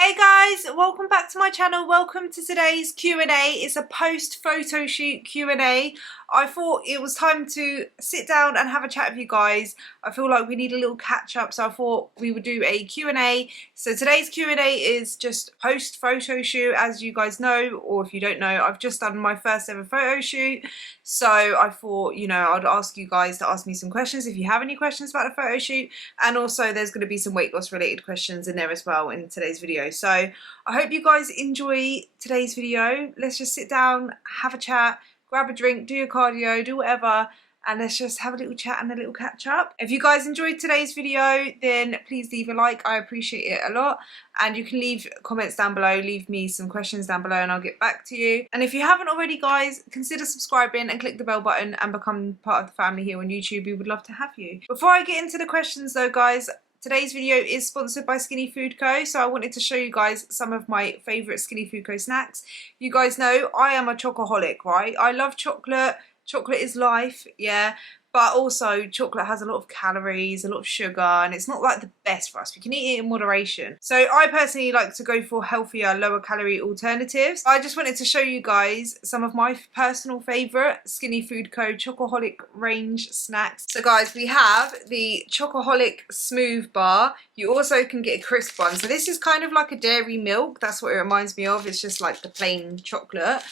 Hey guys, welcome back to my channel. Welcome to today's Q&A. It's a post photo shoot Q&A. I thought it was time to sit down and have a chat with you guys. I feel like we need a little catch up, so I thought we would do a Q&A. So today's Q&A is just post photo shoot. As you guys know, or if you don't know, I've just done my first ever photo shoot. So I thought, you know, I'd ask you guys to ask me some questions if you have any questions about the photo shoot. And also there's going to be some weight loss related questions in there as well in today's video. So I hope you guys enjoy today's video. Let's just sit down, have a chat, grab a drink, do your cardio, do whatever, and let's just have a little chat and a little catch up. If you guys enjoyed today's video, then please leave a like. I appreciate it a lot. And you can leave comments down below, leave me some questions down below and I'll get back to you. And if you haven't already, guys, consider subscribing and click the bell button and become part of the family here on YouTube. We would love to have you. Before I get into the questions though, guys, today's video is sponsored by Skinny Food Co. So I wanted to show you guys some of my favourite Skinny Food Co snacks. You guys know I am a chocoholic, right? I love chocolate. Chocolate is life, yeah. But also chocolate has a lot of calories, a lot of sugar, and it's not like the best for us. We can eat it in moderation. So I personally like to go for healthier, lower calorie alternatives. I just wanted to show you guys some of my personal favourite Skinny Food Co. Chocoholic range snacks. So guys, we have the Chocoholic Smooth Bar. You also can get a crisp one. So this is kind of like a dairy milk. That's what it reminds me of. It's just like the plain chocolate.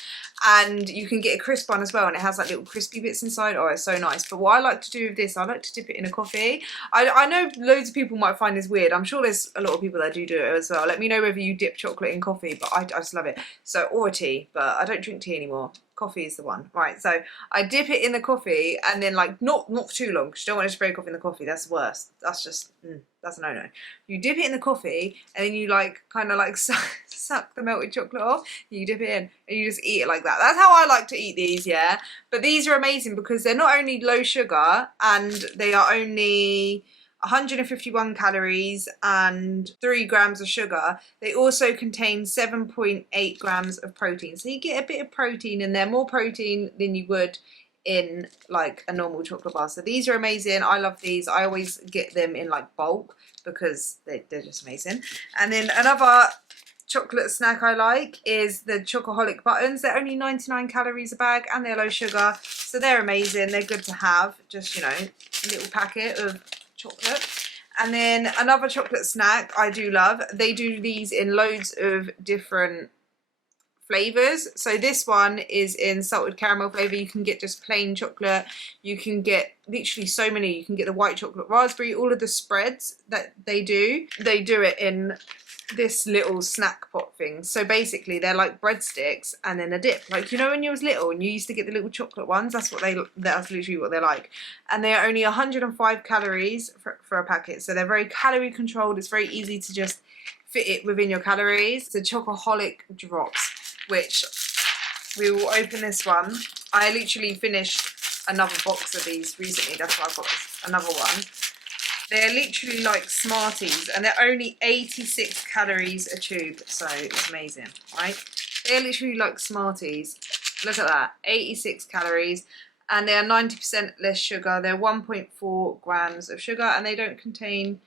And you can get a crisp one as well, and it has like little crispy bits inside. Oh, it's so nice. But what I like to do with this, I like to dip it in a coffee. I know loads of people might find this weird. I'm sure there's a lot of people that do it as well. Let me know whether you dip chocolate in coffee, but I just love it. So, or a tea, but I don't drink tea anymore. Coffee is the one. Right, so I dip it in the coffee and then like not for too long because you don't want it to break off in the coffee. That's worse. That's just that's a no-no. You dip it in the coffee and then you like kind of like suck the melted chocolate off. You dip it in and you just eat it like that. That's how I like to eat these, yeah. But these are amazing because they're not only low sugar and they are only 151 calories and 3 grams of sugar. They also contain 7.8 grams of protein. So you get a bit of protein in there, more protein than you would in like a normal chocolate bar. So these are amazing. I love these. I always get them in like bulk because they're just amazing. And then another chocolate snack I like is the Chocoholic Buttons. They're only 99 calories a bag and they're low sugar. So they're amazing. They're good to have. Just, you know, a little packet of chocolate. And then another chocolate snack I do love, they do these in loads of different flavors. So this one is in salted caramel flavor. You can get just plain chocolate. You can get literally so many. You can get the white chocolate raspberry, all of the spreads that they do it in this little snack pot thing. So basically they're like breadsticks and then a dip, like, you know, when you was little and you used to get the little chocolate ones, that's literally what they're like. And they're only 105 calories for a packet, so they're very calorie controlled. It's very easy to just fit it within your calories. The Chocoholic Drops, which we will open this one. I literally finished another box of these recently, that's why I've got another one. They're literally like Smarties and they're only 86 calories a tube, so it's amazing, right? They're literally like Smarties. Look at that, 86 calories and they are 90% less sugar. They're 1.4 grams of sugar and they don't contain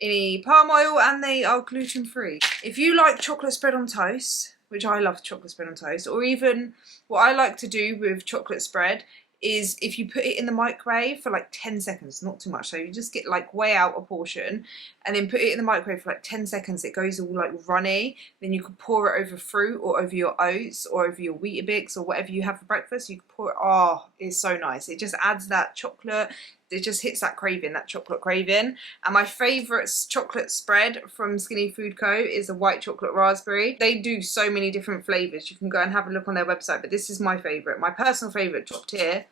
any palm oil and they are gluten free. If you like chocolate spread on toast, which I love chocolate spread on toast, or even what I like to do with chocolate spread is if you put it in the microwave for like 10 seconds, not too much, so you just get like weigh out a portion and then put it in the microwave for like 10 seconds, it goes all like runny, then you can pour it over fruit or over your oats or over your Weetabix or whatever you have for breakfast. You can pour it, oh, it's so nice. It just adds that chocolate, it just hits that craving, that chocolate craving. And my favourite chocolate spread from Skinny Food Co. is the white chocolate raspberry. They do so many different flavours. You can go and have a look on their website, but this is my favourite. My personal favourite, top tier.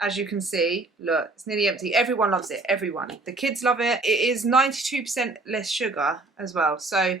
As you can see, look, it's nearly empty. Everyone loves it, everyone. The kids love it. It is 92% less sugar as well. So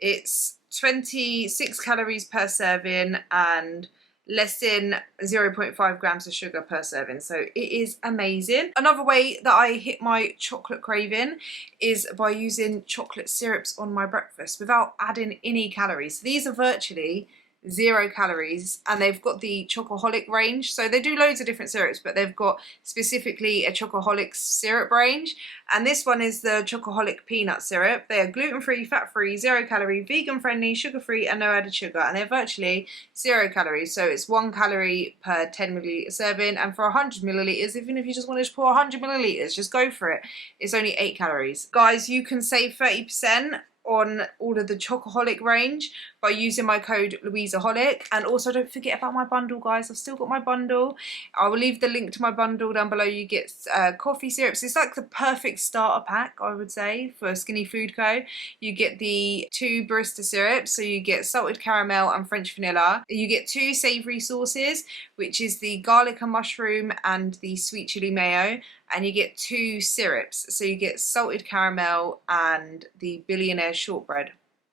it's 26 calories per serving and less than 0.5 grams of sugar per serving. So it is amazing. Another way that I hit my chocolate craving is by using chocolate syrups on my breakfast without adding any calories. These are virtually 0 calories, and they've got the Chocoholic range. So they do loads of different syrups, but they've got specifically a Chocoholic syrup range, and this one is the Chocoholic peanut syrup. They are gluten-free, fat-free, 0 calorie, vegan-friendly, sugar-free, and no added sugar, and they're virtually 0 calories. So it's 1 calorie per 10 milliliter serving, and for 100 milliliters, even if you just wanted to pour 100 milliliters, just go for it. It's only 8 calories. Guys, you can save 30% on all of the Chocoholic range by using my code LouisaHolic. And also don't forget about my bundle, guys. I've still got my bundle. I will leave the link to my bundle down below. You get coffee syrups. It's like the perfect starter pack, I would say, for Skinny Food Co. You get the 2 barista syrups, so you get salted caramel and French vanilla. You get 2 savoury sauces, which is the garlic and mushroom and the sweet chili mayo. And you get 2 syrups, so you get salted caramel and the billionaire shortbread.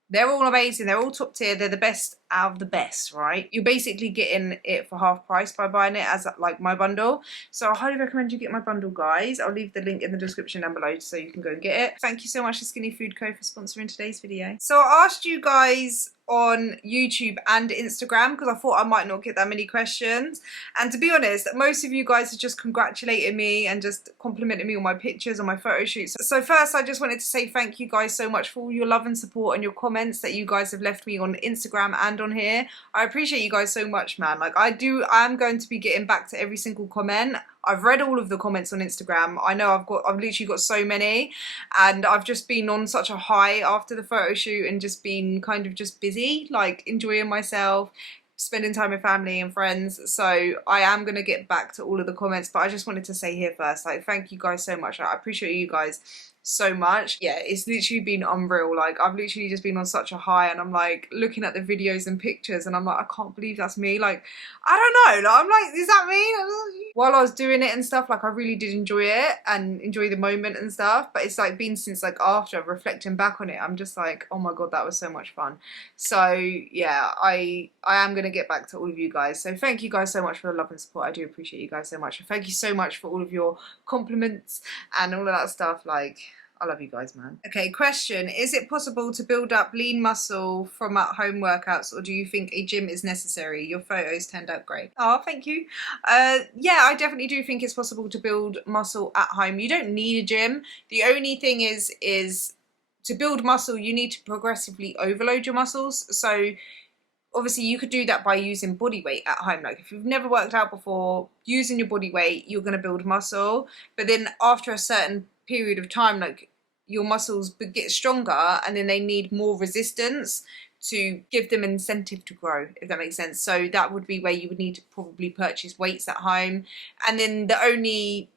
They're all amazing, they're all top tier, they're the best out of the best, right? You're basically getting it for half price by buying it as like my bundle. So I highly recommend you get my bundle, guys. I'll leave the link in the description down below so you can go and get it. Thank you so much to Skinny Food Co for sponsoring today's video. So I asked you guys on YouTube and Instagram because I thought I might not get that many questions, and to be honest, most of you guys have just congratulated me and just complimented me on my pictures and my photo shoots. So first, I just wanted to say thank you guys so much for all your love and support and your comments that you guys have left me on Instagram and on here. I appreciate you guys so much, man. Like I'm going to be getting back to every single comment. I've read all of the comments on Instagram. I know I've literally got so many, and I've just been on such a high after the photo shoot and just been kind of just busy, like enjoying myself, spending time with family and friends. So I am going to get back to all of the comments, but I just wanted to say here first, like, thank you guys so much. I appreciate you guys so much. Yeah, it's literally been unreal. Like, I've literally just been on such a high, and I'm like looking at the videos and pictures and I'm like, I can't believe that's me. Like, I don't know, like, I'm like, is that me? While I was doing it and stuff, like, I really did enjoy it and enjoy the moment and stuff, but it's like been since like after reflecting back on it, I'm just like, oh my god, that was so much fun. So yeah, I am gonna get back to all of you guys. So thank you guys so much for the love and support. I do appreciate you guys so much. Thank you so much for all of your compliments and all of that stuff. Like, I love you guys, man. Okay, question. Is it possible to build up lean muscle from at-home workouts, or do you think a gym is necessary? Your photos turned out great. Oh, thank you. Yeah, I definitely do think it's possible to build muscle at home. You don't need a gym. The only thing is to build muscle, you need to progressively overload your muscles. So obviously you could do that by using body weight at home. Like, if you've never worked out before, using your body weight, you're going to build muscle. But then after a certain period of time, like, your muscles get stronger, and then they need more resistance to give them incentive to grow, if that makes sense. So that would be where you would need to probably purchase weights at home. And then the only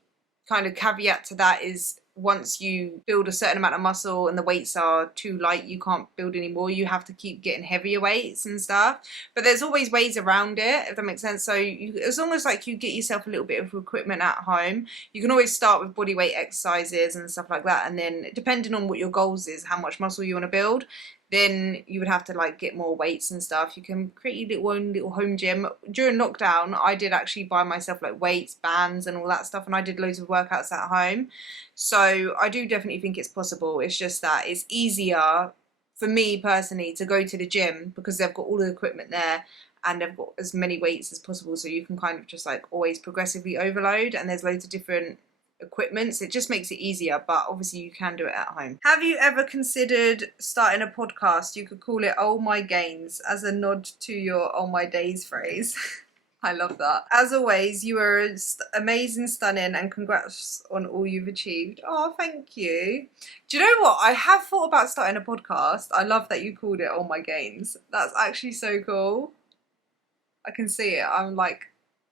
kind of caveat to that is, once you build a certain amount of muscle and the weights are too light, you can't build anymore. You have to keep getting heavier weights and stuff. But there's always ways around it, if that makes sense. So as long as like you get yourself a little bit of equipment at home, you can always start with body weight exercises and stuff like that. And then depending on what your goals is, how much muscle you want to build, then you would have to like get more weights and stuff. You can create your own little home gym. During lockdown, I did actually buy myself like weights, bands and all that stuff, and I did loads of workouts at home. So I do definitely think it's possible. It's just that it's easier for me personally to go to the gym because they've got all the equipment there and they've got as many weights as possible, so you can kind of just like always progressively overload, and there's loads of different equipment, so it just makes it easier. But obviously you can do it at home. Have you ever considered starting a podcast? You could call it Oh My Gains, as a nod to your Oh My Days phrase. I love that. As always, you are amazing, stunning, and congrats on all you've achieved. Oh, thank you. Do you know what? I have thought about starting a podcast. I love that you called it Oh My Gains. That's actually so cool. I can see it. I'm like,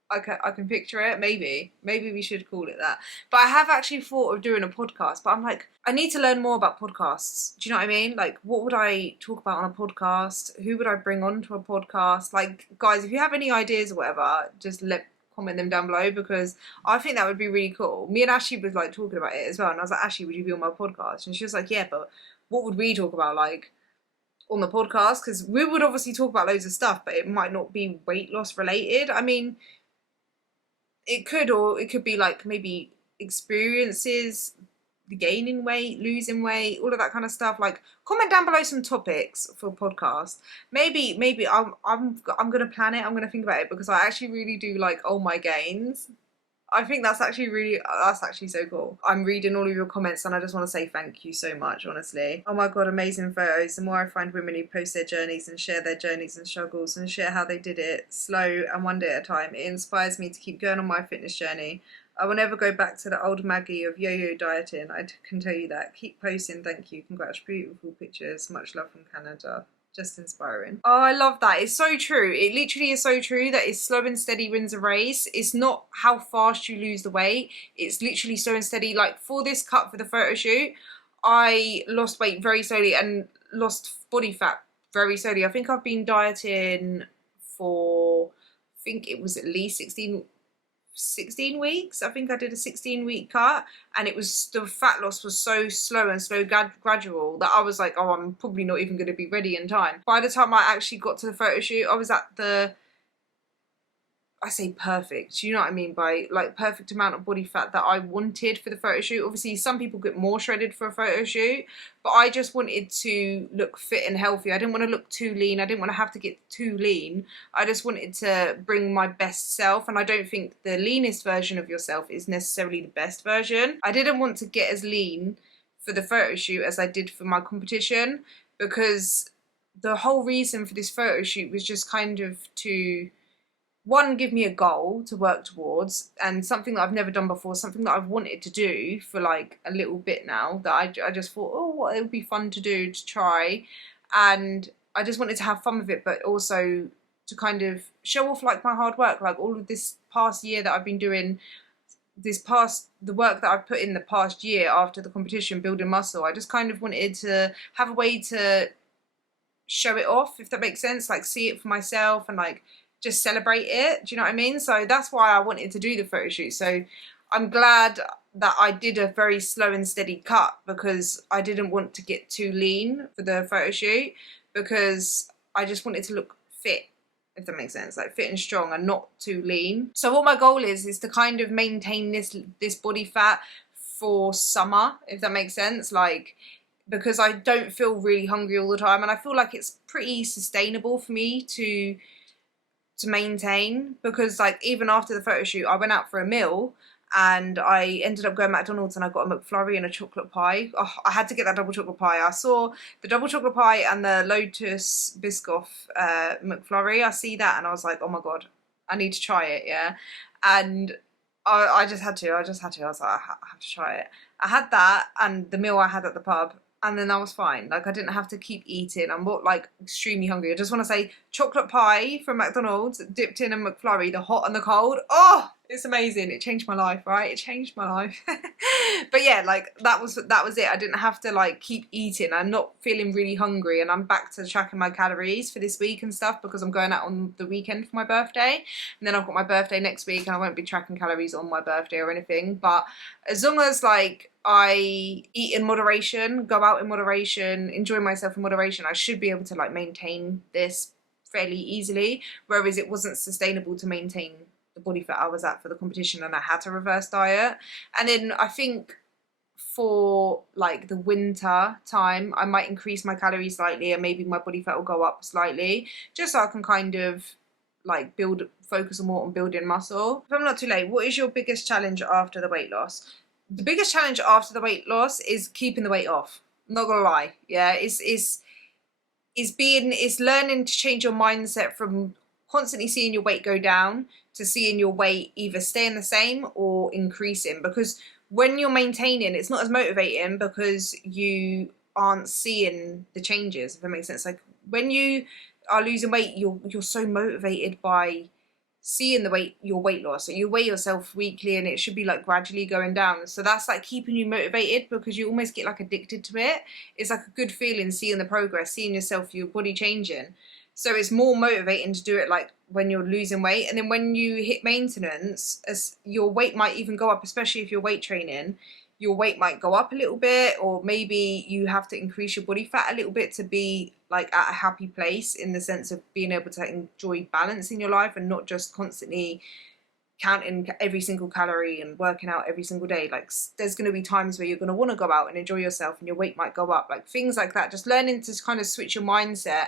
I can picture it. Maybe we should call it that. But I have actually thought of doing a podcast, but I'm like, I need to learn more about podcasts. Do you know what I mean? Like, what would I talk about on a podcast? Who would I bring on to a podcast? Like, guys, if you have any ideas or whatever, just comment them down below, because I think that would be really cool. Me and Ashley was like talking about it as well, and I was like, Ashley, would you be on my podcast? And she was like, yeah, but what would we talk about, like, on the podcast? Because we would obviously talk about loads of stuff, but it might not be weight loss related. I mean, it could, or it could be like maybe experiences gaining weight, losing weight, all of that kind of stuff. Like, comment down below some topics for a podcast. Maybe I'm gonna plan it. I'm gonna think about it, because I actually really do like all my gains. I think that's actually so cool. I'm reading all of your comments and I just want to say thank you so much, honestly. Oh my god, amazing photos. The more I find women who post their journeys and share their journeys and struggles and share how they did it slow and one day at a time, it inspires me to keep going on my fitness journey. I will never go back to the old Maggie of yo-yo dieting. I can tell you that. Keep posting, thank you. Congrats, beautiful pictures. Much love from Canada. Just inspiring. Oh, I love that. It's so true. It literally is so true that it's slow and steady wins a race. It's not how fast you lose the weight. It's literally slow and steady. Like, for this cut for the photo shoot, I lost weight very slowly and lost body fat very slowly. I think I've been dieting for, I think it was at least 16 weeks. I think I did a 16-week cut, and it was, the fat loss was so slow and gradual that I was like, oh, I'm probably not even going to be ready in time. By the time I actually got to the photo shoot, I was at the, I say perfect, you know what I mean by like perfect amount of body fat that I wanted for the photo shoot. Obviously some people get more shredded for a photo shoot, but I just wanted to look fit and healthy. I didn't want to look too lean. I didn't want to have to get too lean. I just wanted to bring my best self, and I don't think the leanest version of yourself is necessarily the best version. I didn't want to get as lean for the photo shoot as I did for my competition, because the whole reason for this photo shoot was just kind of to, one, give me a goal to work towards, and something that I've never done before, something that I've wanted to do for like a little bit now, that I just thought, oh, what, it would be fun to do, to try. And I just wanted to have fun with it, but also to kind of show off like my hard work, like all of this past year that I've been doing, the work that I've put in the past year after the competition, building muscle. I just kind of wanted to have a way to show it off, if that makes sense, like see it for myself and like just celebrate it. Do you know what I mean? So that's why I wanted to do the photo shoot. So I'm glad that I did a very slow and steady cut, because I didn't want to get too lean for the photo shoot, because I just wanted to look fit, if that makes sense, like fit and strong and not too lean. So what my goal is to kind of maintain this body fat for summer, if that makes sense, like, because I don't feel really hungry all the time, and I feel like it's pretty sustainable for me to maintain, because like even after the photo shoot I went out for a meal and I ended up going to McDonald's and I got a McFlurry and a chocolate pie. Oh, I had to get that double chocolate pie. I saw the double chocolate pie and the Lotus Biscoff McFlurry. I see that and I was like, oh my god, I need to try it, yeah. And I just had to. I was like, I have to try it. I had that and the meal I had at the pub, and then I was fine. Like, I didn't have to keep eating. I'm not like extremely hungry. I just want to say chocolate pie from McDonald's dipped in a McFlurry, the hot and the cold. Oh, it's amazing. It changed my life, right? It changed my life. But yeah, like that was it. I didn't have to like keep eating. I'm not feeling really hungry, and I'm back to tracking my calories for this week and stuff, because I'm going out on the weekend for my birthday, and then I've got my birthday next week, and I won't be tracking calories on my birthday or anything. But as long as like I eat in moderation, go out in moderation, enjoy myself in moderation, I should be able to like maintain this fairly easily. Whereas it wasn't sustainable to maintain the body fat I was at for the competition, and I had to reverse diet. And then I think for like the winter time I might increase my calories slightly, and maybe my body fat will go up slightly, just so I can kind of like focus more on building muscle. If I'm not too late, what is your biggest challenge after the weight loss? The biggest challenge after the weight loss is keeping the weight off. I'm not gonna lie, yeah. It's learning to change your mindset from constantly seeing your weight go down to seeing your weight either staying the same or increasing. Because when you're maintaining, it's not as motivating, because you aren't seeing the changes, if that makes sense. Like when you are losing weight, you're so motivated by seeing your weight loss. So you weigh yourself weekly and it should be like gradually going down. So that's like keeping you motivated, because you almost get like addicted to it. It's like a good feeling seeing the progress, seeing yourself, your body changing. So it's more motivating to do it like when you're losing weight. And then when you hit maintenance, as your weight might even go up, especially if you're weight training, your weight might go up a little bit, or maybe you have to increase your body fat a little bit to be like at a happy place, in the sense of being able to enjoy balance in your life and not just constantly counting every single calorie and working out every single day. Like, there's going to be times where you're going to want to go out and enjoy yourself and your weight might go up, like things like that. Just learning to kind of switch your mindset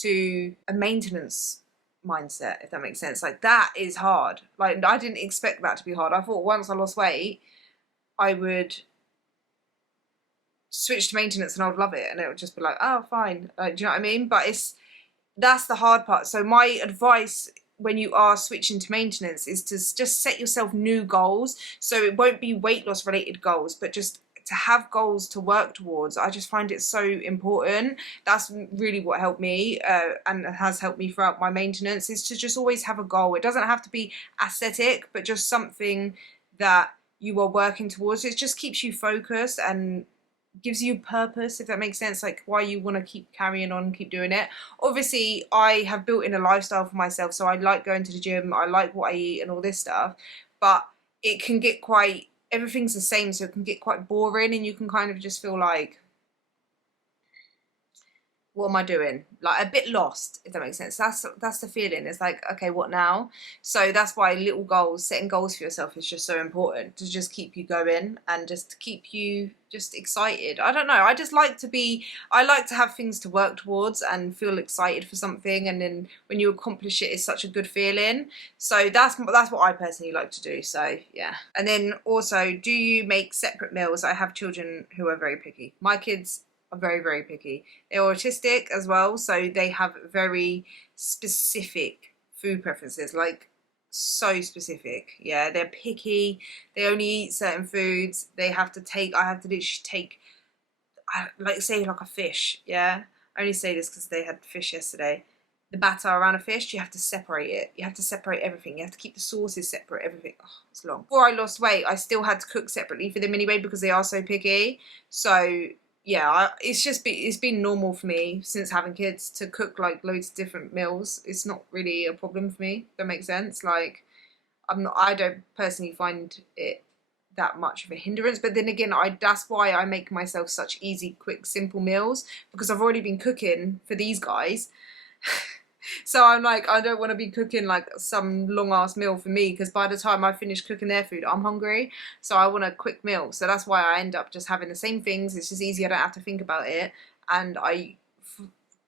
to a maintenance mindset, if that makes sense. Like, that is hard. Like, I didn't expect that to be hard. I thought once I lost weight, I would switch to maintenance and I would love it, and it would just be like, oh, fine. Do you know what I mean? But that's the hard part. So my advice when you are switching to maintenance is to just set yourself new goals. So it won't be weight loss related goals, but just to have goals to work towards. I just find it so important. That's really what helped me and has helped me throughout my maintenance, is to just always have a goal. It doesn't have to be aesthetic, but just something that you are working towards. It just keeps you focused and gives you purpose, if that makes sense, like why you want to keep carrying on, keep doing it. Obviously, I have built in a lifestyle for myself, so I like going to the gym, I like what I eat and all this stuff, but it can get quite, everything's the same, so it can get quite boring and you can kind of just feel like, what am I doing? Like, a bit lost, if that makes sense. That's the feeling. It's like, okay, what now? So that's why little goals, setting goals for yourself is just so important, to just keep you going and just to keep you just excited. I don't know. I like to have things to work towards and feel excited for something, and then when you accomplish it, it's such a good feeling. So that's what I personally like to do. So yeah. And then also, do you make separate meals? I have children who are very picky. My kids are very, very picky. They're autistic as well, so they have very specific food preferences, like so specific. Yeah, they're picky. They only eat certain foods. I have to literally take, like, say like a fish. Yeah, I only say this because they had fish yesterday. The batter around a fish, you have to separate it. You have to separate everything. You have to keep the sauces separate, everything. Oh, it's long. Before I lost weight, I still had to cook separately for them anyway because they are so picky. So yeah, it's been normal for me since having kids to cook like loads of different meals. It's not really a problem for me. That makes sense. Like, I don't personally find it that much of a hindrance. But then again, that's why I make myself such easy, quick, simple meals, because I've already been cooking for these guys. So I'm like, I don't want to be cooking like some long ass meal for me, because by the time I finish cooking their food, I'm hungry. So I want a quick meal. So that's why I end up just having the same things. It's just easy. I don't have to think about it. And I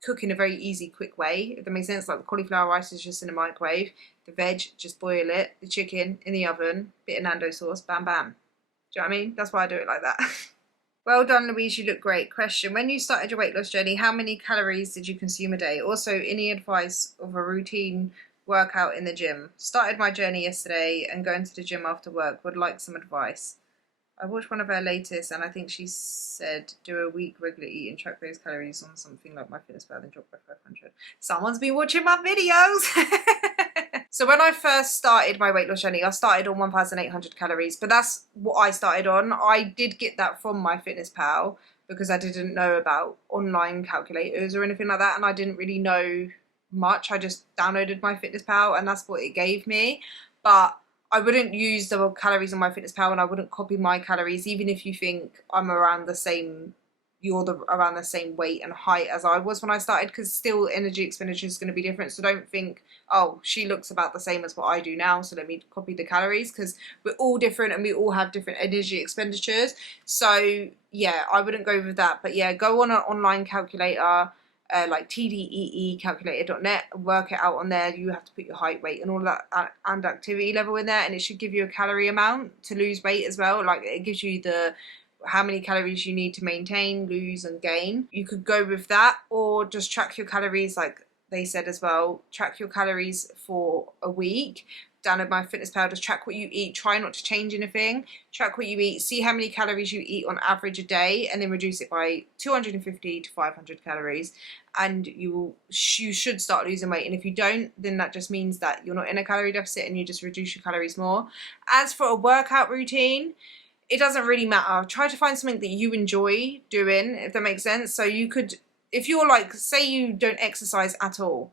cook in a very easy, quick way, if that makes sense. Like, the cauliflower rice is just in the microwave. The veg, just boil it. The chicken in the oven. Bit of Nando sauce. Bam, bam. Do you know what I mean? That's why I do it like that. Well done, Louise, you look great. Question: when you started your weight loss journey, how many calories did you consume a day? Also, any advice of a routine workout in the gym? Started my journey yesterday and going to the gym after work. Would like some advice. I watched one of her latest and I think she said do a week regular eat and track those calories on something like MyFitnessPal and drop by 500. Someone's been watching my videos. So when I first started my weight loss journey, I started on 1,800 calories, but that's what I started on. I did get that from MyFitnessPal because I didn't know about online calculators or anything like that, and I didn't really know much. I just downloaded MyFitnessPal and that's what it gave me. But I wouldn't use the calories on MyFitnessPal, and I wouldn't copy my calories, even if you think I'm around the same, around the same weight and height as I was when I started, because still energy expenditure is going to be different. So don't think, oh, she looks about the same as what I do now, so let me copy the calories, because we're all different and we all have different energy expenditures. So yeah, I wouldn't go with that. But yeah, go on an online calculator, like tdeecalculator.net, work it out on there. You have to put your height, weight and all that and activity level in there, and it should give you a calorie amount to lose weight as well. Like, it gives you the how many calories you need to maintain, lose and gain. You could go with that, or just track your calories, like they said as well. Track your calories for a week. Download MyFitnessPal, just track what you eat. Try not to change anything. Track what you eat. See how many calories you eat on average a day, and then reduce it by 250 to 500 calories. And you should start losing weight. And if you don't, then that just means that you're not in a calorie deficit and you just reduce your calories more. As for a workout routine, it doesn't really matter. Try to find something that you enjoy doing, if that makes sense. So you could, if you're like, say you don't exercise at all,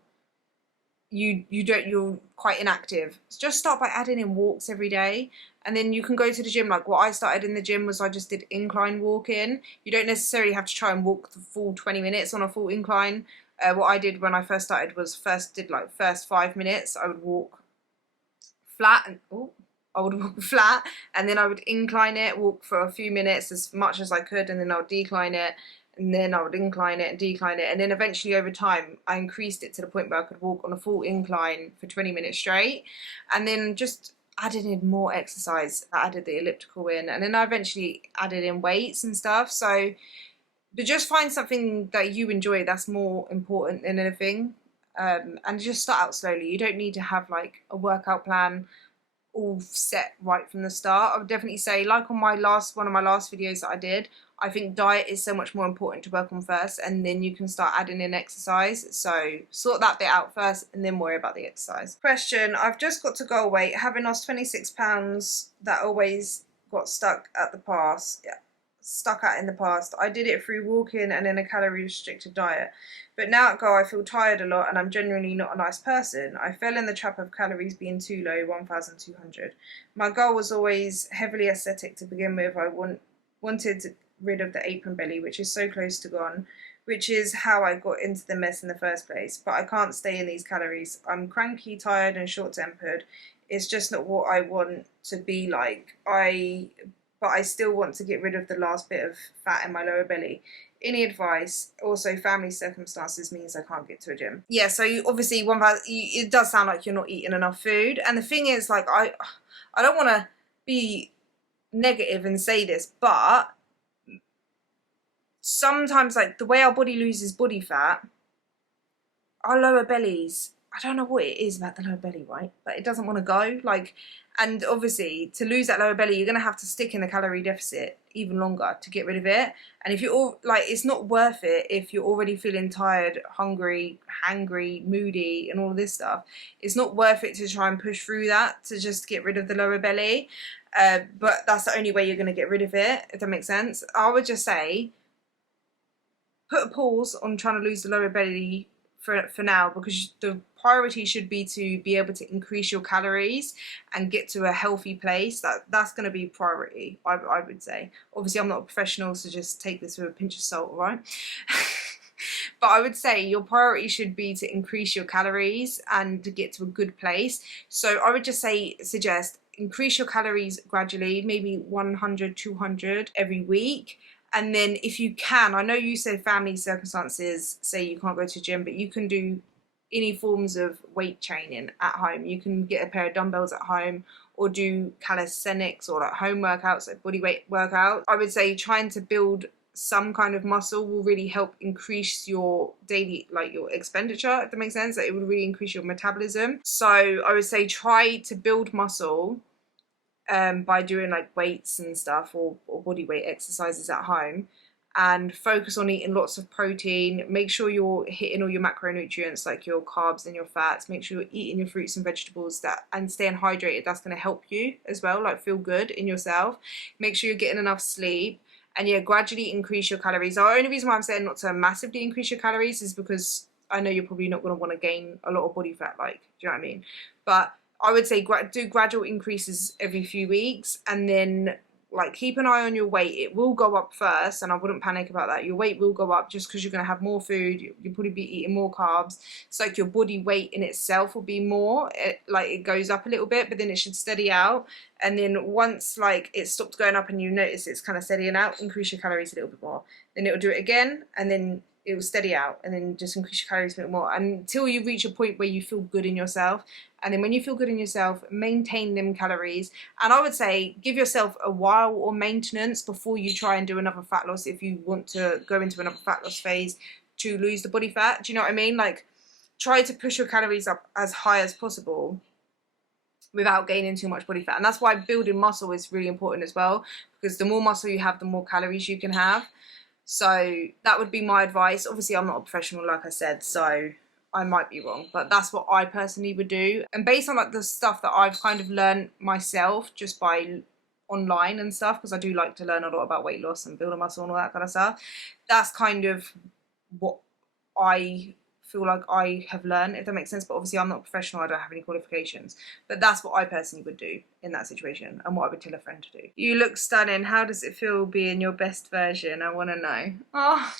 you're quite inactive, just start by adding in walks every day, and then you can go to the gym. Like, what I started in the gym was I just did incline walking. You don't necessarily have to try and walk the full 20 minutes on a full incline. What I did when I first started was first 5 minutes I would walk flat and I would walk flat, and then I would incline it, walk for a few minutes as much as I could, and then I would decline it, and then I would incline it and decline it, and then eventually over time I increased it to the point where I could walk on a full incline for 20 minutes straight, and then just added in more exercise. I added the elliptical in, and then I eventually added in weights and stuff. So but just find something that you enjoy. That's more important than anything. And just start out slowly. You don't need to have like a workout plan all set right from the start. I would definitely say, like on one of my last videos that I did, I think diet is so much more important to work on first, and then you can start adding in exercise. So sort that bit out first and then worry about the exercise. Question: I've just got to goal weight, having lost 26 pounds that always got stuck at the in the past. I did it through walking and in a calorie restricted diet, but now at goal I feel tired a lot and I'm genuinely not a nice person. I fell in the trap of calories being too low, 1,200. My goal was always heavily aesthetic to begin with. I wanted rid of the apron belly, which is so close to gone, which is how I got into the mess in the first place. But I can't stay in these calories. I'm cranky, tired and short-tempered. It's just not what I want to be like. But I still want to get rid of the last bit of fat in my lower belly. Any advice? Also, family circumstances means I can't get to a gym. Yeah, so obviously it does sound like you're not eating enough food. And the thing is, like, I don't want to be negative and say this, but sometimes, like, the way our body loses body fat, our lower bellies, I don't know what it is about the lower belly, right? But it doesn't want to go. Like, and obviously to lose that lower belly, you're going to have to stick in the calorie deficit even longer to get rid of it. And if you're all like, it's not worth it if you're already feeling tired, hungry, hangry, moody and all of this stuff. It's not worth it to try and push through that to just get rid of the lower belly. But that's the only way you're going to get rid of it, if that makes sense. I would just say, put a pause on trying to lose the lower belly for now, because the priority should be to be able to increase your calories and get to a healthy place. That's going to be priority, I would say. Obviously I'm not a professional, so just take this with a pinch of salt, right? But I would say your priority should be to increase your calories and to get to a good place. So I would just suggest increase your calories gradually, maybe 100, 200 every week. And then if you can, I know you said family circumstances say you can't go to the gym, but you can do any forms of weight training at home. You can get a pair of dumbbells at home or do calisthenics or like home workouts, like body weight workouts. I would say trying to build some kind of muscle will really help increase your daily, like your expenditure, if that makes sense. Like, it would really increase your metabolism. So I would say try to build muscle by doing like weights and stuff or body weight exercises at home, and focus on eating lots of protein. Make sure you're hitting all your macronutrients like your carbs and your fats. Make sure you're eating your fruits and vegetables and staying hydrated. That's going to help you as well, like feel good in yourself. Make sure you're getting enough sleep, and yeah, gradually increase your calories. The only reason why I'm saying not to massively increase your calories is because I know you're probably not going to want to gain a lot of body fat, like, do you know what I mean? But I would say do gradual increases every few weeks, and then like keep an eye on your weight. It will go up first, and I wouldn't panic about that. Your weight will go up just because you're going to have more food. You'll probably be eating more carbs. It's like your body weight in itself will be more, like it goes up a little bit, but then it should steady out. And then once like it stops going up and you notice it's kind of steadying out, increase your calories a little bit more. Then it'll do it again, and then it will steady out, and then just increase your calories a bit more until you reach a point where you feel good in yourself. And then when you feel good in yourself, maintain them calories. And I would say give yourself a while or maintenance before you try and do another fat loss, if you want to go into another fat loss phase to lose the body fat. Do you know what I mean? Like, try to push your calories up as high as possible without gaining too much body fat. And that's why building muscle is really important as well, because the more muscle you have, the more calories you can have. So that would be my advice. Obviously I'm not a professional, like I said, so I might be wrong, but that's what I personally would do. And based on like the stuff that I've kind of learned myself just by online and stuff, because I do like to learn a lot about weight loss and building muscle and all that kind of stuff, that's kind of what I feel like I have learned, if that makes sense. But obviously I'm not a professional, I don't have any qualifications, but that's what I personally would do in that situation and what I would tell a friend to do. You look stunning. How does it feel being your best version? I want to know. Oh,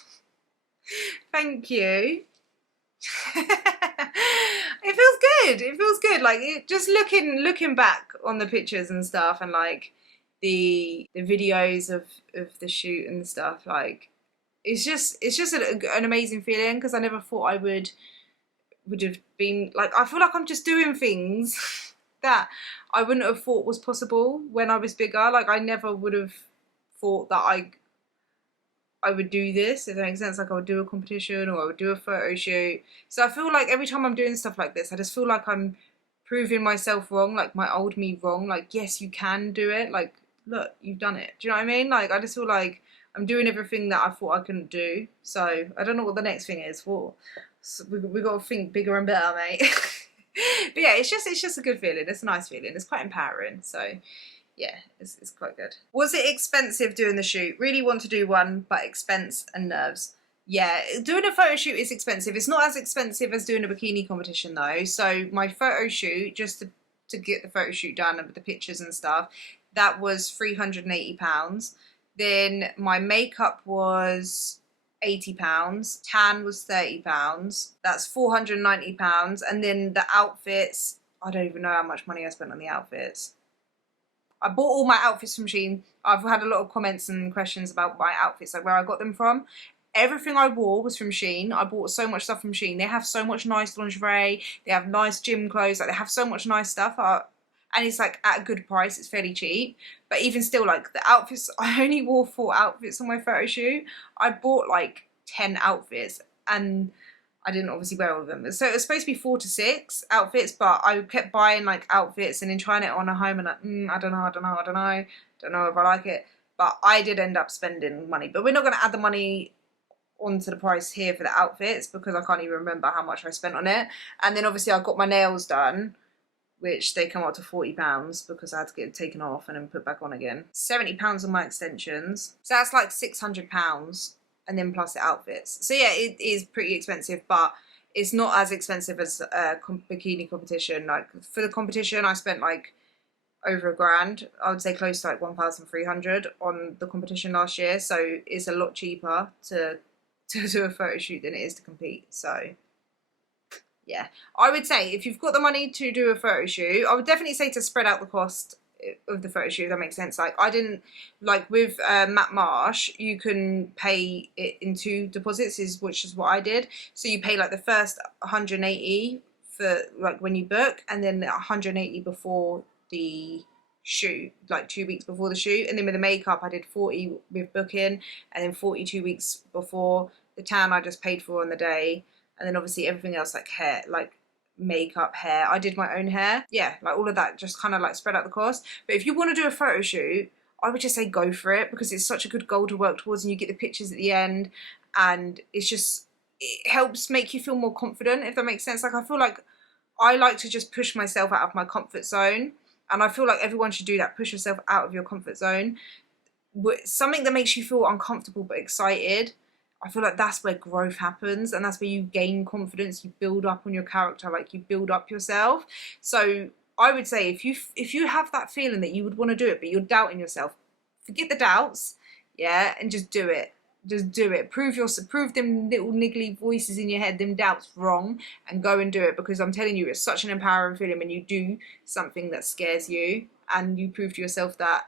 thank you. It feels good. It feels good. Like just looking back on the pictures and stuff, and like the videos of the shoot and stuff. Like it's just an amazing feeling, because I never thought I would have been like, I feel like I'm just doing things that I wouldn't have thought was possible when I was bigger. Like I never would have thought that I would do this, if that makes sense. Like I would do a competition, or I would do a photo shoot. So I feel like every time I'm doing stuff like this, I just feel like I'm proving myself wrong, like my old me wrong. Like, yes, you can do it. Like, look, you've done it. Do you know what I mean? Like, I just feel like I'm doing everything that I thought I couldn't do. So I don't know what the next thing is. Well, so we got to think bigger and better, mate. But yeah, it's just a good feeling. It's a nice feeling. It's quite empowering. So yeah, it's quite good. Was it expensive doing the shoot? Really want to do one, but expense and nerves. Yeah, doing a photo shoot is expensive. It's not as expensive as doing a bikini competition though. So my photo shoot, just to get the photo shoot done and with the pictures and stuff, that was £380. Then my makeup was £80. Tan was £30. That's £490. And then the outfits, I don't even know how much money I spent on the outfits. I bought all my outfits from Shein. I've had a lot of comments and questions about my outfits, like where I got them from. Everything I wore was from Shein. I bought so much stuff from Shein. They have so much nice lingerie. They have nice gym clothes. Like they have so much nice stuff. And it's like at a good price. It's fairly cheap. But even still, like the outfits, I only wore 4 outfits on my photo shoot. I bought like 10 outfits and I didn't obviously wear all of them. So it was supposed to be 4 to 6 outfits, but I kept buying like outfits and then trying it on at home and like, I don't know if I like it. But I did end up spending money. But we're not going to add the money onto the price here for the outfits because I can't even remember how much I spent on it. And then obviously I got my nails done, which they come up to £40 because I had to get it taken off and then put back on again. £70 on my extensions. So that's like £600 and then plus the outfits. So yeah, it is pretty expensive, but it's not as expensive as a bikini competition. Like for the competition, I spent like over £1,000. I would say close to like 1,300 on the competition last year. So it's a lot cheaper to do a photo shoot than it is to compete. So yeah, I would say if you've got the money to do a photo shoot, I would definitely say to spread out the cost of the photo shoot, if that makes sense. Like I didn't, like with Matt Marsh, you can pay it in 2 deposits, which is what I did. So you pay like the first 180 for like when you book, and then 180 before the shoot, like 2 weeks before the shoot. And then with the makeup, I did 40 with booking, and then 42 weeks before. The tan I just paid for on the day. And then obviously everything else, like hair, like makeup, hair, I did my own hair. Yeah, like all of that, just kind of like spread out the cost. But if you want to do a photo shoot, I would just say go for it, because it's such a good goal to work towards, and you get the pictures at the end, and it's just, it helps make you feel more confident, if that makes sense. Like I feel like I like to just push myself out of my comfort zone, and I feel like everyone should do that. Push yourself out of your comfort zone. Something that makes you feel uncomfortable but excited. I feel like that's where growth happens, and that's where you gain confidence, you build up on your character, like you build up yourself. So I would say if you have that feeling that you would want to do it, but you're doubting yourself, forget the doubts, yeah, and just do it. Just do it. Prove them little niggly voices in your head, them doubts wrong, and go and do it, because I'm telling you, it's such an empowering feeling when you do something that scares you and you prove to yourself that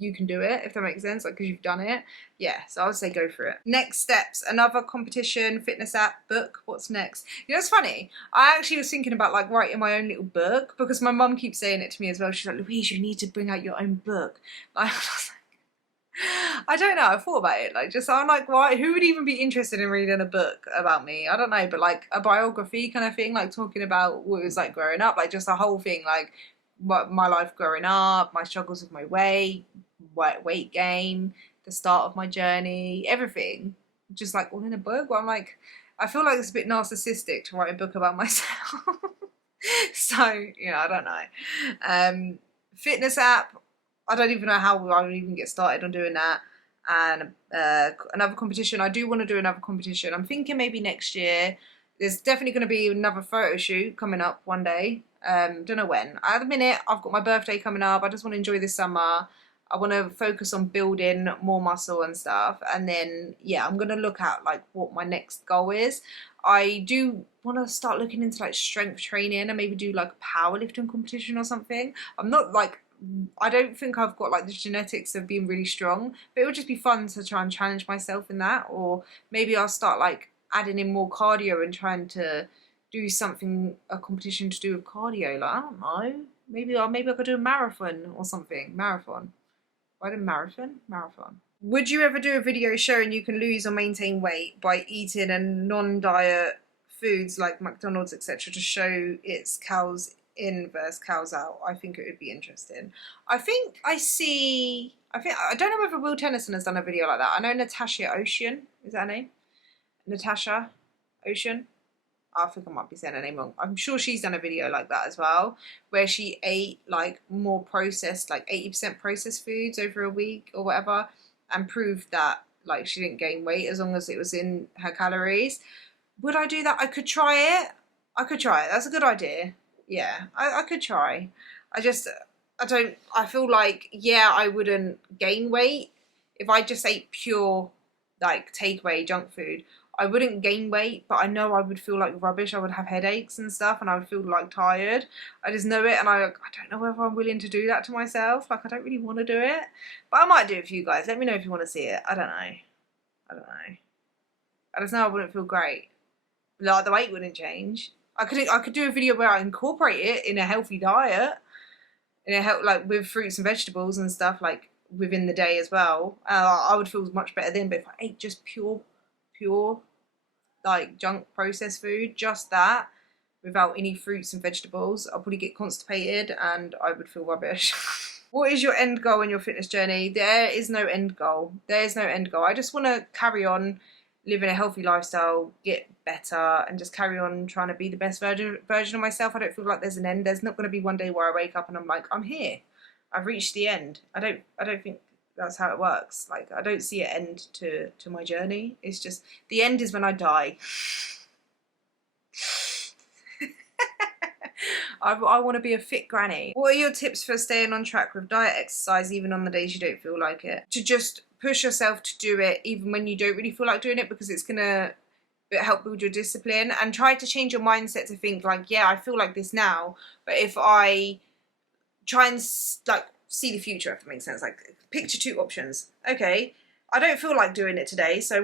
you can do it, if that makes sense, like because you've done it. Yeah, so I would say go for it. Next steps, another competition, fitness app, book. What's next? You know, it's funny, I actually was thinking about like writing my own little book, because my mum keeps saying it to me as well. She's like, Louise, you need to bring out your own book. Like, I don't know, I thought about it, like just, I'm like, why, who would even be interested in reading a book about me? I don't know, but like a biography kind of thing, like talking about what it was like growing up, like just a whole thing, like what my life growing up, my struggles with my weight gain, the start of my journey, everything, just like all in a book. Well, I'm like, I feel like it's a bit narcissistic to write a book about myself. So, you know, I don't know. Fitness app, I don't even know how I would even get started on doing that. And another competition, I do want to do another competition. I'm thinking maybe next year. There's definitely going to be another photo shoot coming up one day. Don't know when. At the minute, I've got my birthday coming up. I just want to enjoy this summer. I want to focus on building more muscle and stuff. And then, yeah, I'm going to look at like what my next goal is. I do want to start looking into like strength training and maybe do like a powerlifting competition or something. I'm not like, I don't think I've got like the genetics of being really strong, but it would just be fun to try and challenge myself in that. Or maybe I'll start like adding in more cardio and trying to do something, a competition to do with cardio. Like, I don't know. Maybe I could do a marathon or something. Marathon. Why did marathon? Would you ever do a video showing you can lose or maintain weight by eating a non-diet foods like McDonald's, etc., to show it's cows in versus cows out? I think it would be interesting. I don't know whether Will Tennyson has done a video like that. I know Natasha Ocean, is that her name? Natasha Ocean? I think I might be saying her name wrong. I'm sure she's done a video like that as well, where she ate like more processed, like 80% processed foods over a week or whatever, and proved that like she didn't gain weight as long as it was in her calories. Would I do that? I could try it. That's a good idea. Yeah, I could try. I feel like, yeah, I wouldn't gain weight if I just ate pure like takeaway junk food. I wouldn't gain weight, but I know I would feel like rubbish. I would have headaches and stuff, and I would feel like tired. I just know it, and I don't know whether I'm willing to do that to myself. Like, I don't really want to do it, but I might do it for you guys. Let me know if you want to see it. I don't know. I just know I wouldn't feel great. Like, the weight wouldn't change. I could do a video where I incorporate it in a healthy diet, like with fruits and vegetables and stuff, like within the day as well. I would feel much better then. But if I ate just pure like junk processed food, just that, without any fruits and vegetables, I'll probably get constipated and I would feel rubbish. What is your end goal in your fitness journey? There is no end goal. I just want to carry on living a healthy lifestyle, get better, and just carry on trying to be the best version of myself. I don't feel like there's an end. There's not going to be one day where I wake up and I'm like, I'm here, I've reached the end. I don't think that's how it works. Like, I don't see an end to my journey. It's just, the end is when I die. I want to be a fit granny. What are your tips for staying on track with diet, exercise, even on the days you don't feel like it? To just push yourself to do it even when you don't really feel like doing it, because it's gonna help build your discipline. And try to change your mindset to think like, yeah, I feel like this now, but if I try and like see the future, if it makes sense, like picture two options. Okay, I don't feel like doing it today, so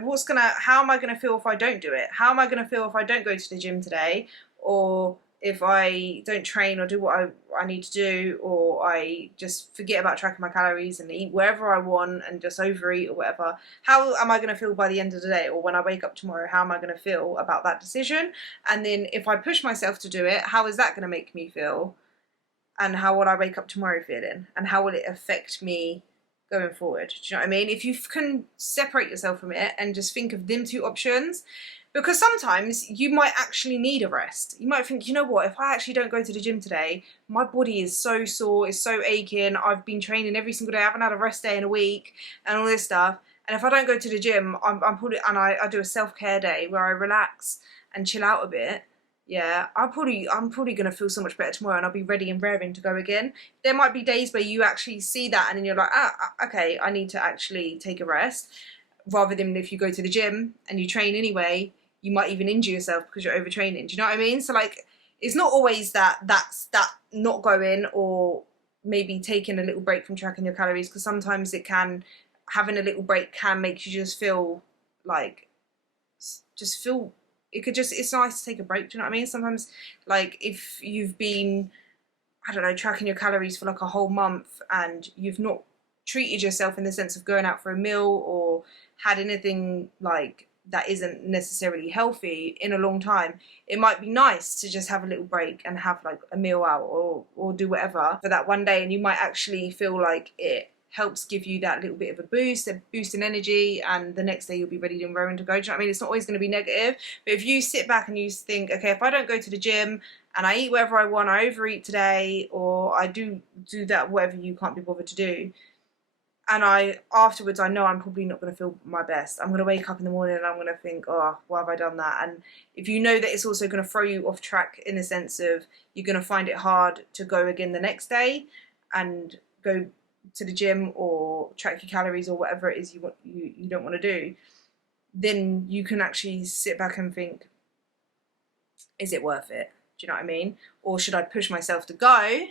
how am I gonna feel if I don't do it? How am I gonna feel if I don't go to the gym today, or if I don't train or do what I need to do, or I just forget about tracking my calories and eat wherever I want and just overeat or whatever? How am I going to feel by the end of the day, or when I wake up tomorrow? How am I going to feel about that decision? And then if I push myself to do it, how is that going to make me feel? And how will I wake up tomorrow feeling? And how will it affect me going forward? Do you know what I mean? If you can separate yourself from it and just think of them two options, because sometimes you might actually need a rest. You might think, you know what, if I actually don't go to the gym today, my body is so sore, it's so aching, I've been training every single day, I haven't had a rest day in a week, and all this stuff. And if I don't go to the gym, I do a self-care day where I relax and chill out a bit. Yeah, I'm probably gonna feel so much better tomorrow, and I'll be ready and raring to go again. There might be days where you actually see that, and then you're like, okay, I need to actually take a rest. Rather than if you go to the gym and you train anyway, you might even injure yourself because you're overtraining. Do you know what I mean? So like, it's not always that's not going, or maybe taking a little break from tracking your calories, because sometimes having a little break can make you just feel like, it's nice to take a break. Do you know what I mean? Sometimes, like, if you've been, I don't know, tracking your calories for like a whole month and you've not treated yourself in the sense of going out for a meal or had anything like that isn't necessarily healthy in a long time, it might be nice to just have a little break and have like a meal out or do whatever for that one day, and you might actually feel like it helps give you that little bit of a boost in energy, and the next day you'll be ready and raring to go. Do you know what I mean? It's not always going to be negative, but if you sit back and you think, okay, if I don't go to the gym and I eat whatever I want, I overeat today, or I do that, whatever you can't be bothered to do, and afterwards I know I'm probably not going to feel my best. I'm going to wake up in the morning and I'm going to think, oh, why have I done that? And if you know that it's also going to throw you off track in the sense of you're going to find it hard to go again the next day and go to the gym or track your calories or whatever it is you don't want to do, then you can actually sit back and think, is it worth it? Do you know what I mean? Or should I push myself to go?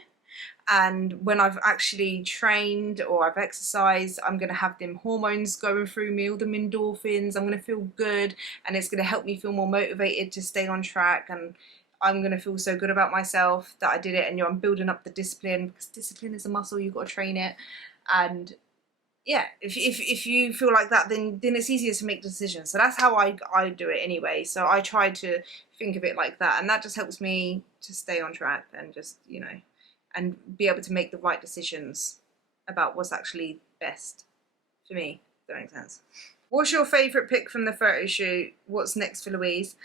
And when I've actually trained or I've exercised, I'm going to have them hormones going through me, all the endorphins. I'm going to feel good, and it's going to help me feel more motivated to stay on track, and I'm going to feel so good about myself that I did it. And I'm building up the discipline, because discipline is a muscle, you've got to train it. And yeah, if you feel like that, then it's easier to make decisions. So that's how I do it anyway. So I try to think of it like that, and that just helps me to stay on track and just, you know, and be able to make the right decisions about what's actually best for me. If that makes sense. What's your favourite pick from the photo shoot? What's next for Louise?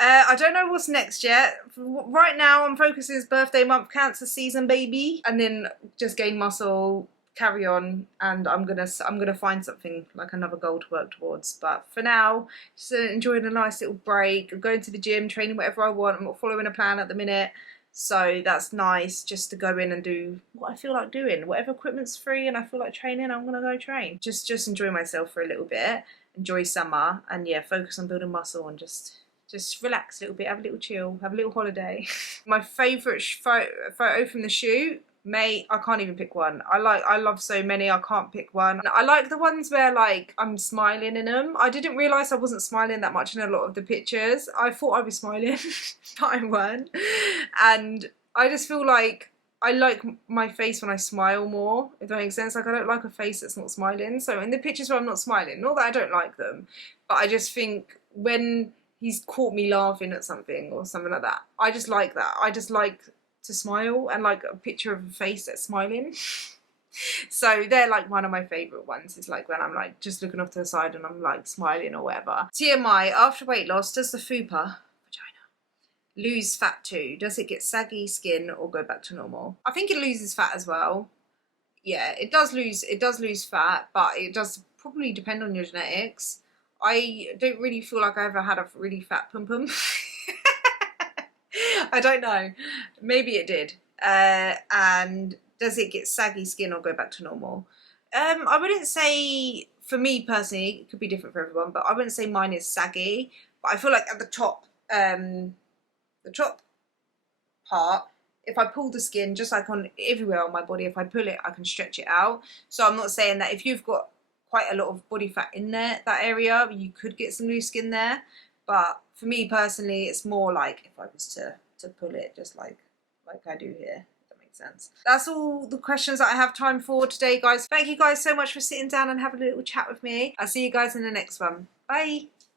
I don't know what's next yet. Right now I'm focusing as birthday month, cancer season, baby, and then just gain muscle, carry on, and I'm gonna find something, like another goal to work towards. But for now, just enjoying a nice little break. I'm going to the gym, training whatever I want. I'm not following a plan at the minute. So that's nice, just to go in and do what I feel like doing. Whatever equipment's free and I feel like training, I'm gonna go train. Just enjoy myself for a little bit, enjoy summer, and yeah, focus on building muscle and just relax a little bit, have a little chill, have a little holiday. My favourite photo from the shoot, mate, I can't even pick one. I love so many, I can't pick one. I like the ones where like I'm smiling in them. I didn't realise I wasn't smiling that much in a lot of the pictures. I thought I was smiling, but I weren't. And I just feel like I like my face when I smile more, if that makes sense. Like, I don't like a face that's not smiling. So in the pictures where I'm not smiling, not that I don't like them, but I just think when he's caught me laughing at something or something like that, I just like that. I just like to smile and like a picture of a face that's smiling. So they're like one of my favourite ones. It's like when I'm like just looking off to the side and I'm like smiling or whatever. TMI, after weight loss, does the fupa, vagina, lose fat too? Does it get saggy skin or go back to normal? I think it loses fat as well. Yeah, it does lose fat, but it does probably depend on your genetics. I don't really feel like I ever had a really fat pum-pum. I don't know. Maybe it did. And does it get saggy skin or go back to normal? I wouldn't say, for me personally, it could be different for everyone, but I wouldn't say mine is saggy. But I feel like at the top part, if I pull the skin, just like on everywhere on my body, if I pull it, I can stretch it out. So I'm not saying that if you've got quite a lot of body fat in there, that area, you could get some loose skin there. But for me personally, it's more like if I was to pull it, just like I do here, if that makes sense. That's all the questions that I have time for today, guys. Thank you guys so much for sitting down and having a little chat with me. I'll see you guys in the next one. Bye.